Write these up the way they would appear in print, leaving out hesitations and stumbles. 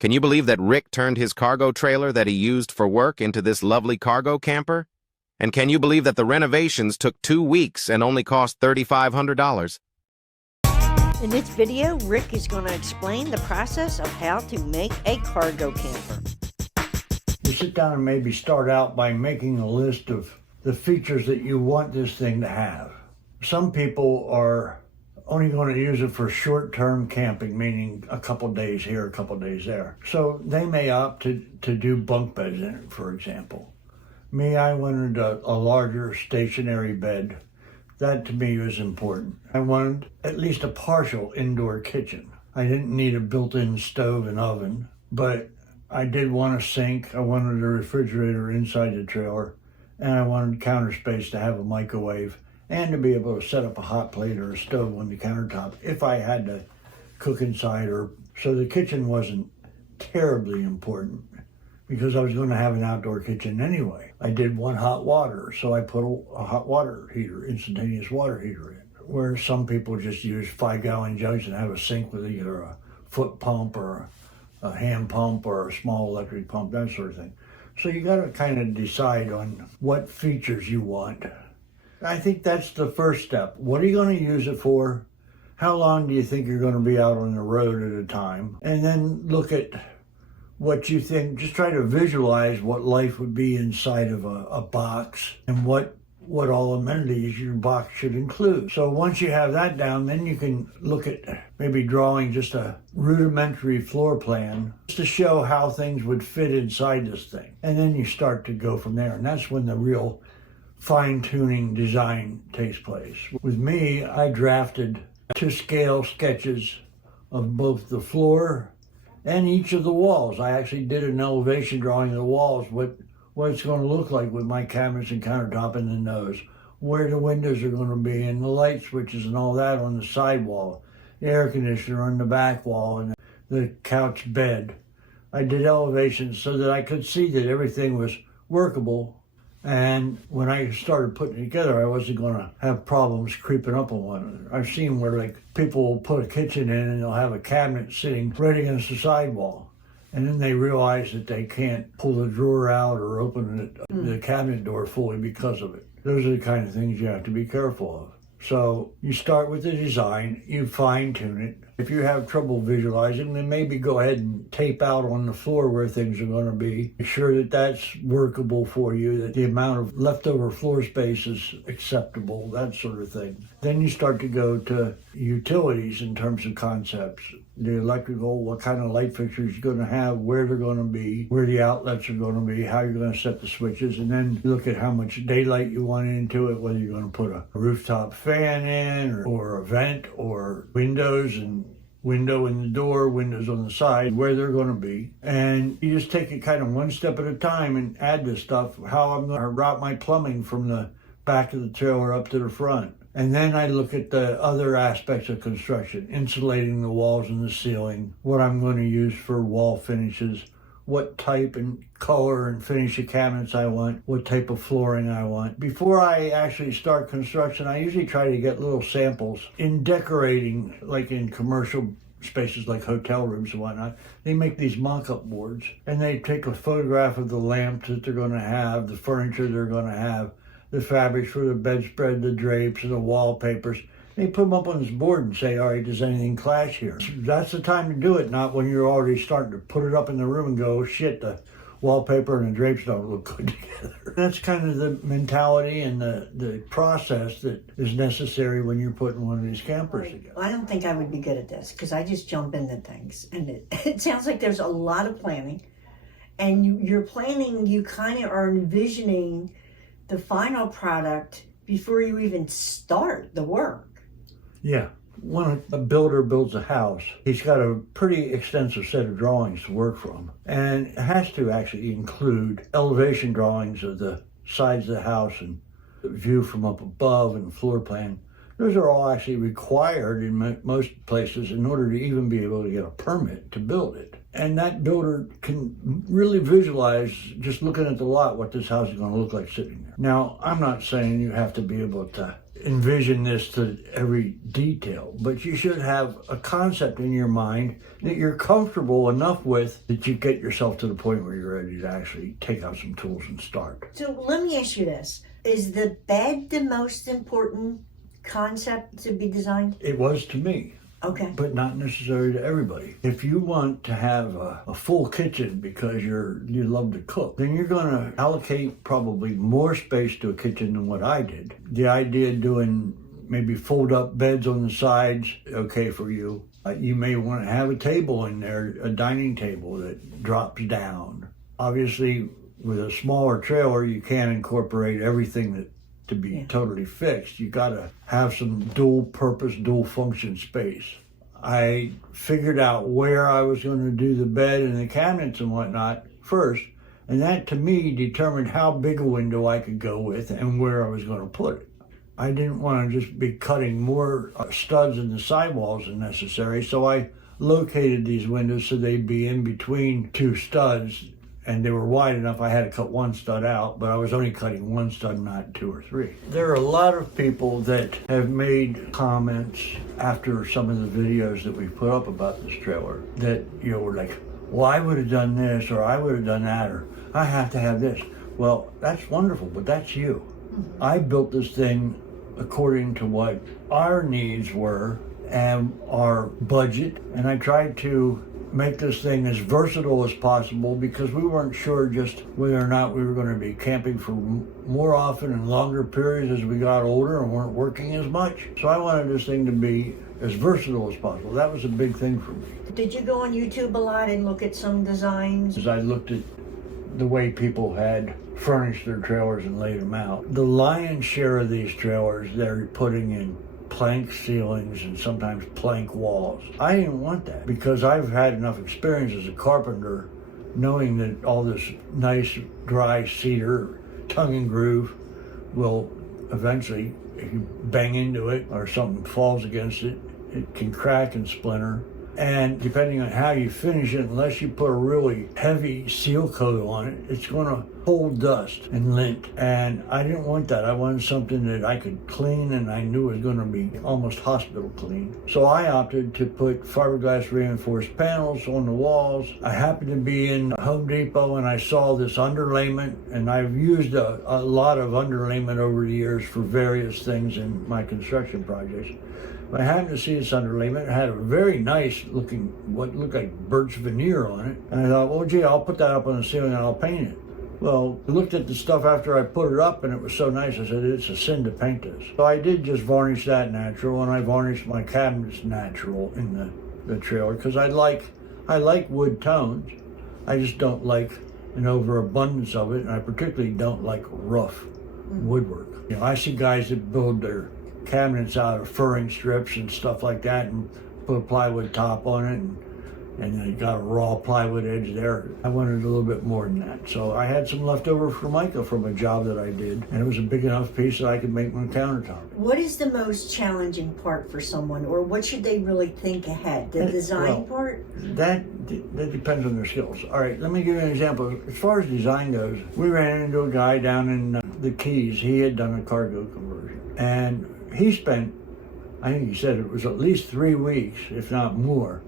Can you believe that Rick turned his cargo trailer that he used for work into this lovely cargo camper? And can you believe that the renovations took 2 weeks and only cost $3,500? In this video, Rick is going to explain the process of how to make a cargo camper. You sit down and maybe start out by making a list of the features that you want this thing to have. Some people are only going to use it for short-term camping, meaning a couple days here, a couple days there. So they may opt to do bunk beds in it, for example. Me, I wanted a larger stationary bed. That to me was important. I wanted at least a partial indoor kitchen. I didn't need a built-in stove and oven, but I did want a sink. I wanted a refrigerator inside the trailer, and I wanted counter space to have a microwave and to be able to set up a hot plate or a stove on the countertop if I had to cook inside. So the kitchen wasn't terribly important because I was going to have an outdoor kitchen anyway. I did want hot water, so I put a hot water heater, instantaneous water heater in, where some people just use 5-gallon jugs and have a sink with either a foot pump or a hand pump or a small electric pump, that sort of thing. So you got to kind of decide on what features you want. I think that's the first step. What are you going to use it for? How long do you think you're going to be out on the road at a time? And then look at what you think. Just try to visualize what life would be inside of a box and what all amenities your box should include. So once you have that down, then you can look at maybe drawing just a rudimentary floor plan just to show how things would fit inside this thing. And then you start to go from there. And that's when the real fine-tuning design takes place. With me, I drafted to-scale sketches of both the floor and each of the walls. I actually did an elevation drawing of the walls, what it's going to look like with my cabinets and countertop and the nose, where the windows are going to be, and the light switches and all that on the side wall, the air conditioner on the back wall, and the couch bed. I did elevations so that I could see that everything was workable. And when I started putting it together, I wasn't going to have problems creeping up on one another. I've seen where like people will put a kitchen in and they'll have a cabinet sitting right against the sidewall. And then they realize that they can't pull the drawer out or open the cabinet door fully because of it. Those are the kind of things you have to be careful of. So you start with the design, you fine tune it. If you have trouble visualizing, then maybe go ahead and tape out on the floor where things are going to be. Make sure that that's workable for you, that the amount of leftover floor space is acceptable, that sort of thing. Then you start to go to utilities in terms of concepts. The electrical, what kind of light fixtures you're going to have, where they're going to be, where the outlets are going to be, how you're going to set the switches, and then look at how much daylight you want into it, whether you're going to put a rooftop fan in or a vent or windows and window in the door, windows on the side, where they're going to be. And you just take it kind of one step at a time and add this stuff, how I'm going to route my plumbing from the back of the trailer up to the front. And then I look at the other aspects of construction, insulating the walls and the ceiling, what I'm going to use for wall finishes, what type and color and finish of cabinets I want, what type of flooring I want. Before I actually start construction, I usually try to get little samples. In decorating, like in commercial spaces like hotel rooms and whatnot, they make these mock-up boards, and they take a photograph of the lamps that they're going to have, the furniture they're going to have, the fabrics for the bedspread, the drapes, and the wallpapers. They put them up on this board and say, all right, does anything clash here? That's the time to do it, not when you're already starting to put it up in the room and go, oh, shit, the wallpaper and the drapes don't look good together. That's kind of the mentality and the process that is necessary when you're putting one of these campers together. I don't think I would be good at this because I just jump into things. And it sounds like there's a lot of planning. And you're planning, you kind of are envisioning the final product before you even start the work. Yeah. When a builder builds a house, he's got a pretty extensive set of drawings to work from. And it has to actually include elevation drawings of the sides of the house and the view from up above and floor plan. Those are all actually required in most places in order to even be able to get a permit to build it. And that builder can really visualize, just looking at the lot, what this house is going to look like sitting there. Now, I'm not saying you have to be able to envision this to every detail, but you should have a concept in your mind that you're comfortable enough with that you get yourself to the point where you're ready to actually take out some tools and start. So let me ask you this. Is the bed the most important concept to be designed? It was to me. Okay. But not necessarily to everybody. If you want to have a full kitchen because you love to cook, then you're going to allocate probably more space to a kitchen than what I did. The idea of doing maybe fold up beds on the sides, okay for you. You may want to have a table in there, a dining table that drops down. Obviously, with a smaller trailer, you can't incorporate everything that to be totally fixed. You got to have some dual purpose, dual function space. I figured out where I was going to do the bed and the cabinets and whatnot first, and that to me determined how big a window I could go with and where I was going to put it. I didn't want to just be cutting more studs in the sidewalls than necessary, so I located these windows so they'd be in between two studs, and they were wide enough I had to cut one stud out, but I was only cutting one stud, not two or three. There are a lot of people that have made comments after some of the videos that we put up about this trailer that, were like, well, I would have done this, or I would have done that, or I have to have this. Well, that's wonderful, but that's you. I built this thing according to what our needs were and our budget, and I tried to make this thing as versatile as possible because we weren't sure just whether or not we were going to be camping for more often and longer periods as we got older and weren't working as much. So I wanted this thing to be as versatile as possible. That was a big thing for me. Did you go on YouTube a lot and look at some designs? As I looked at the way people had furnished their trailers and laid them out, the lion's share of these trailers they're putting in plank ceilings and sometimes plank walls. I didn't want that because I've had enough experience as a carpenter knowing that all this nice dry cedar tongue and groove will eventually, if you bang into it or something falls against it, it can crack and splinter. And depending on how you finish it, unless you put a really heavy seal coat on it, it's going to hold dust and lint. And I didn't want that. I wanted something that I could clean and I knew was going to be almost hospital clean. So I opted to put fiberglass reinforced panels on the walls. I happened to be in Home Depot and I saw this underlayment, and I've used a lot of underlayment over the years for various things in my construction projects. I happened to see this underlayment. It had a very nice looking, what looked like birch veneer on it. And I thought, well, gee, I'll put that up on the ceiling and I'll paint it. Well, I looked at the stuff after I put it up and it was so nice, I said, it's a sin to paint this. So I did just varnish that natural, and I varnished my cabinets natural in the trailer because I like wood tones. I just don't like an overabundance of it, and I particularly don't like rough woodwork. I see guys that build their cabinets out of furring strips and stuff like that and put a plywood top on it, and they got a raw plywood edge there. I wanted a little bit more than that. So I had some leftover Formica from a job that I did, and it was a big enough piece that I could make my countertop. What is the most challenging part for someone, or what should they really think ahead? The design part? That depends on their skills. All right, let me give you an example. As far as design goes, we ran into a guy down in the Keys. He had done a cargo conversion, and he spent, I think he said it was at least 3 weeks, if not more,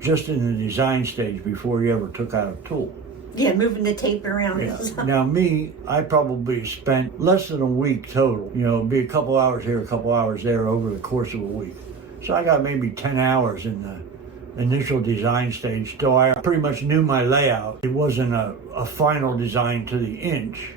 just in the design stage before he ever took out a tool. Yeah, moving the tape around. Yeah. Now me, I probably spent less than a week total. It'd be a couple hours here, a couple hours there over the course of a week. So I got maybe 10 hours in the initial design stage, so I pretty much knew my layout. It wasn't a final design to the inch.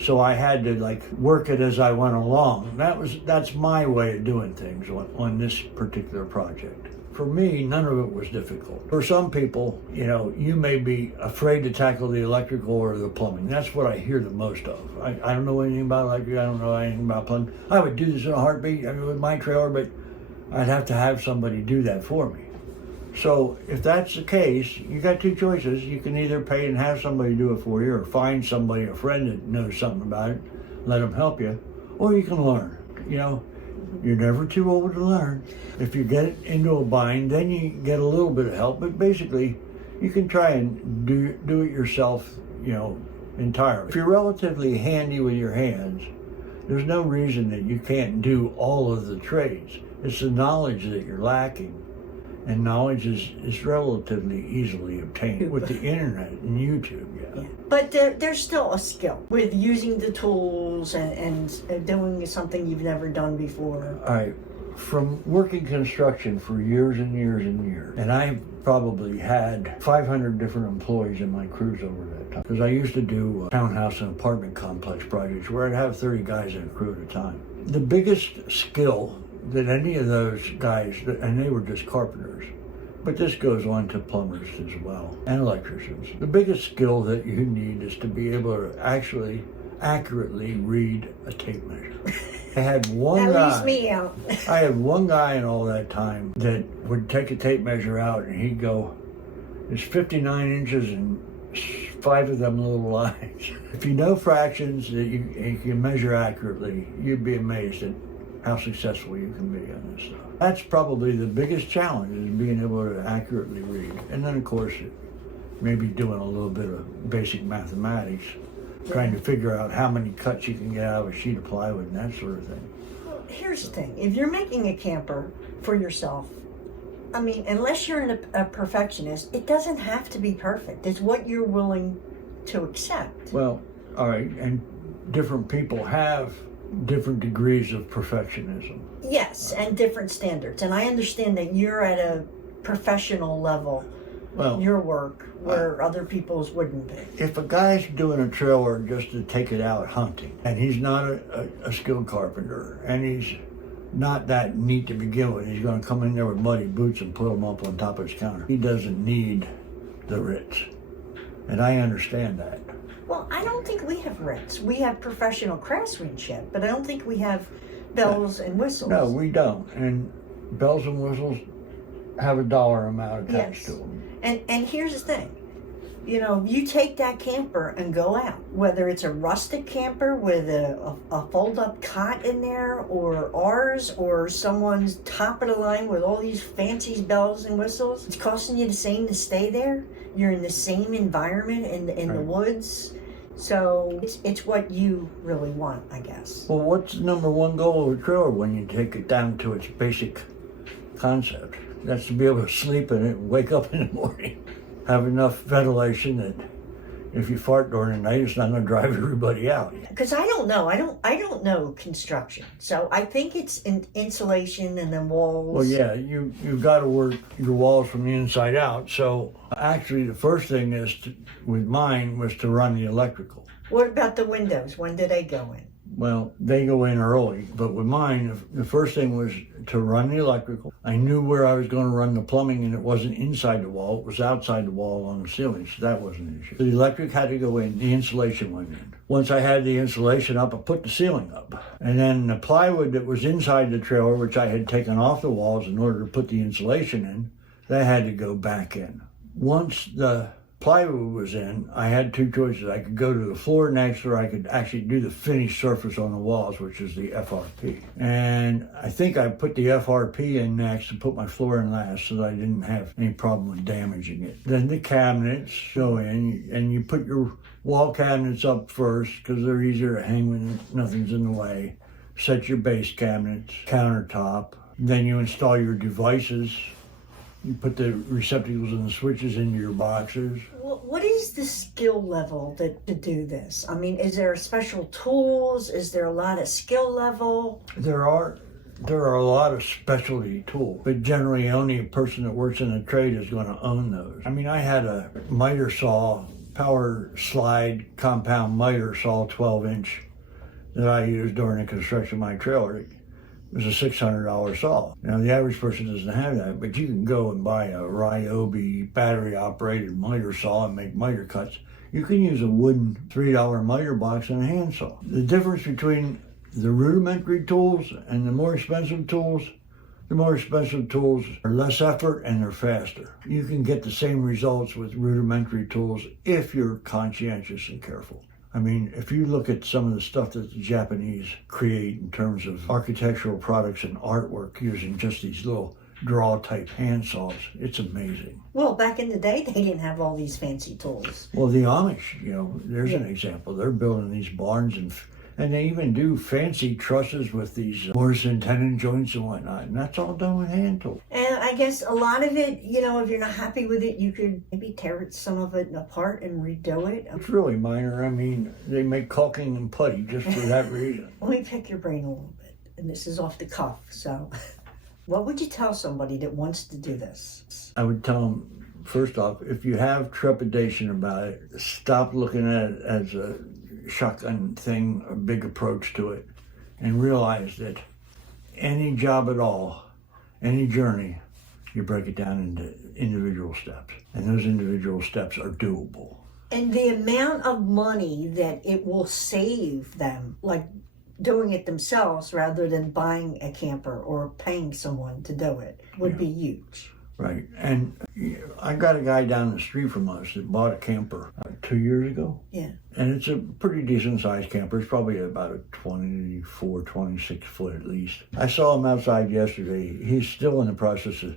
So I had to work it as I went along. That's my way of doing things on this particular project. For me, none of it was difficult. For some people, you may be afraid to tackle the electrical or the plumbing. That's what I hear the most of. I don't know anything about electric, I don't know anything about plumbing. I would do this in a heartbeat, with my trailer, but I'd have to have somebody do that for me. So if that's the case, you got two choices. You can either pay and have somebody do it for you, or find somebody, a friend that knows something about it, let them help you, or you can learn. You're never too old to learn. If you get into a bind, then you get a little bit of help, but basically you can try and do it yourself, entirely. If you're relatively handy with your hands, There's no reason that you can't do all of the trades. It's the knowledge that you're lacking. And knowledge is relatively easily obtained with the internet and YouTube, yeah. But there's still a skill with using the tools and doing something you've never done before. From working construction for years and years and years, and I probably had 500 different employees in my crews over that time. Because I used to do townhouse and apartment complex projects where I'd have 30 guys in a crew at a time. The biggest skill that any of those guys, and they were just carpenters, but this goes on to plumbers as well, and electricians. The biggest skill that you need is to be able to actually accurately read a tape measure. I had one that guy. leaves me out. I had one guy in all that time that would take a tape measure out and he'd go, it's 59 inches and 5 of them little lines. If you know fractions that you can measure accurately, you'd be amazed at how successful you can be on this stuff. That's probably the biggest challenge, is being able to accurately read. And then of course, maybe doing a little bit of basic mathematics, trying to figure out how many cuts you can get out of a sheet of plywood and that sort of thing. Well, here's the thing. If you're making a camper for yourself, I mean, unless you're a perfectionist, it doesn't have to be perfect. It's what you're willing to accept. Well, all right, and different people have different degrees of perfectionism. Yes, and different standards. And I understand that you're at a professional level, your work, where other people's wouldn't be. If a guy's doing a trailer just to take it out hunting, and he's not a skilled carpenter, and he's not that neat to begin with, he's going to come in there with muddy boots and put them up on top of his counter. He doesn't need the Ritz. And I understand that. Well, I don't think we have Ritz. We have professional craftsmanship, but I don't think we have bells and whistles. No, we don't. And bells and whistles have a dollar amount attached to them. And here's the thing. You know, you take that camper and go out, whether it's a rustic camper with a fold-up cot in there, or ours, or someone's top of the line with all these fancy bells and whistles. It's costing you the same to stay there. You're in the same environment in the woods. So it's what you really want, I guess. Well, what's the number one goal of a trailer when you take it down to its basic concept? That's to be able to sleep in it and wake up in the morning. Have enough ventilation that if you fart during the night, it's not going to drive everybody out. Because I don't know. I don't know construction. So I think it's insulation and then walls. Well, yeah, you've got to work your walls from the inside out. So actually, the first thing with mine was to run the electrical. What about the windows? When do they go in? Well, they go in early, but with mine, the first thing was to run the electrical. I knew where I was going to run the plumbing, and it wasn't inside the wall, it was outside the wall along the ceiling, so that wasn't an issue. The electric had to go in, the insulation went in. Once I had the insulation up, I put the ceiling up. And then the plywood that was inside the trailer, which I had taken off the walls in order to put the insulation in, that had to go back in. Once the plywood was in, I had two choices. I could go to the floor next, or I could actually do the finished surface on the walls, which is the FRP. And I think I put the FRP in next and put my floor in last so that I didn't have any problem with damaging it. Then the cabinets go in, and you put your wall cabinets up first because they're easier to hang when nothing's in the way. Set your base cabinets, countertop. Then you install your devices. You put the receptacles and the switches into your boxes. What is the skill level to do this? I mean, is there special tools? Is there a lot of skill level? There are a lot of specialty tools, but generally only a person that works in the trade is going to own those. I mean, I had a miter saw, power slide compound miter saw, 12-inch, that I used during the construction of my trailer. It was a $600 saw. Now, the average person doesn't have that, but you can go and buy a Ryobi battery-operated miter saw and make miter cuts. You can use a wooden $3 miter box and a handsaw. The difference between the rudimentary tools and the more expensive tools are less effort and they're faster. You can get the same results with rudimentary tools if you're conscientious and careful. I mean, if you look at some of the stuff that the Japanese create in terms of architectural products and artwork using just these little draw-type hand saws, it's amazing. Well, back in the day, they didn't have all these fancy tools. Well, the Amish, there's an example. They're building these barns and And they even do fancy trusses with these Morrison tenon joints and whatnot. And that's all done with hand tools. And I guess a lot of it, you know, if you're not happy with it, you could maybe tear some of it apart and redo it. It's really minor. I mean, they make caulking and putty just for that reason. Let me pick your brain a little bit. And this is off the cuff, so what would you tell somebody that wants to do this? I would tell them, first off, if you have trepidation about it, stop looking at it as a shotgun thing, a big approach to it, and realize that any job at all, any journey, you break it down into individual steps. And those individual steps are doable. And the amount of money that it will save them, like doing it themselves rather than buying a camper or paying someone to do it, would be huge. Right. And I got a guy down the street from us that bought a camper 2 years ago. Yeah. And it's a pretty decent sized camper. It's probably about a 24, 26 foot at least. I saw him outside yesterday. He's still in the process of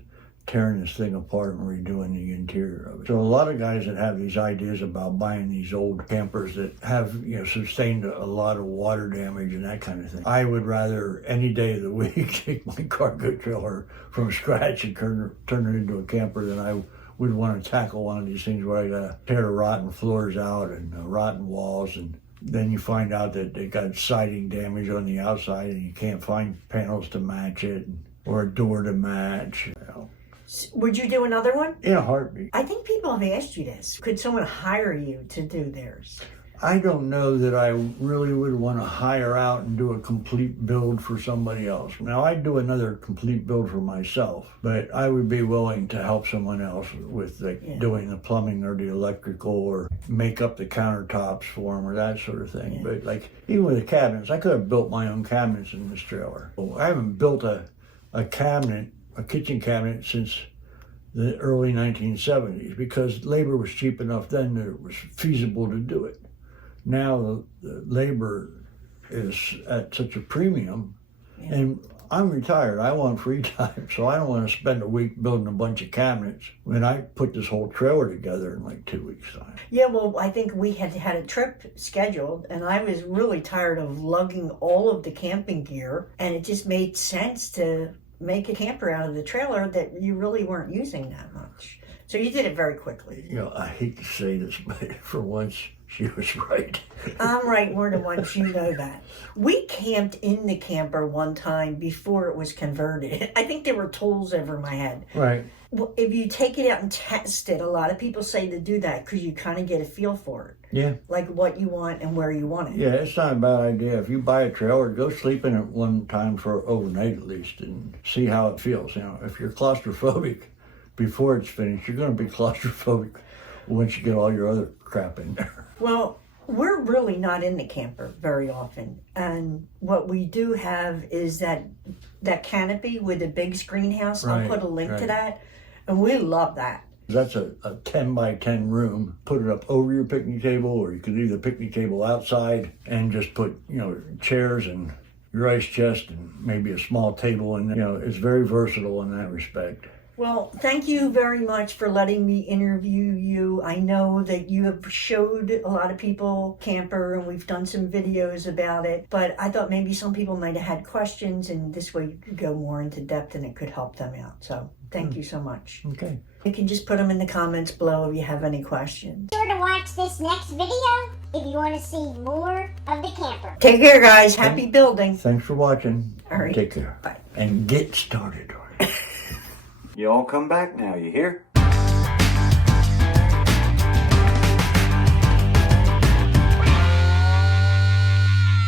tearing this thing apart and redoing the interior of it. So a lot of guys that have these ideas about buying these old campers that have, you know, sustained a lot of water damage and that kind of thing. I would rather any day of the week take my cargo trailer from scratch and turn it into a camper than I would want to tackle one of these things where I gotta tear the rotten floors out and rotten walls, and then you find out that they got siding damage on the outside and you can't find panels to match it or a door to match. You know. Would you do another one? In a heartbeat. I think people have asked you this. Could someone hire you to do theirs? I don't know that I really would want to hire out and do a complete build for somebody else. Now, I'd do another complete build for myself, but I would be willing to help someone else with doing the plumbing or the electrical or make up the countertops for them or that sort of thing. But like, even with the cabinets, I could have built my own cabinets in this trailer. I haven't built a cabinet, a kitchen cabinet, since the early 1970s because labor was cheap enough then that it was feasible to do it. Now the labor is at such a premium, and I'm retired. I want free time, so I don't want to spend a week building a bunch of cabinets when I put this whole trailer together in like 2 weeks' time. Yeah, well, I think we had a trip scheduled, and I was really tired of lugging all of the camping gear, and it just made sense to make a camper out of the trailer that you really weren't using that much. So you did it very quickly. You know, I hate to say this, but for once, she was right. I'm right more than once, you know that. We camped in the camper one time before it was converted. I think there were tools over my head. Right. Well, if you take it out and test it, a lot of people say to do that because you kind of get a feel for it. Yeah. Like what you want and where you want it. Yeah, it's not a bad idea. If you buy a trailer, go sleep in it one time for overnight at least and see how it feels. You know, if you're claustrophobic before it's finished, you're going to be claustrophobic once you get all your other crap in there. Well, we're really not in the camper very often. And what we do have is that canopy with the big screen house. Right, I'll put a link to that. And we love that. That's a 10 by 10 room. Put it up over your picnic table, or you could leave the picnic table outside and just put, you know, chairs and your ice chest and maybe a small table. And, you know, it's very versatile in that respect. Well, thank you very much for letting me interview you. I know that you have showed a lot of people camper and we've done some videos about it, but I thought maybe some people might have had questions and this way you could go more into depth and it could help them out. So thank you so much. Okay. You can just put them in the comments below if you have any questions. Be sure to watch this next video if you want to see more of the camper. Take care, guys. Happy building. Thanks for watching. All right. Take care. Bye. And get started. You all come back now, you hear?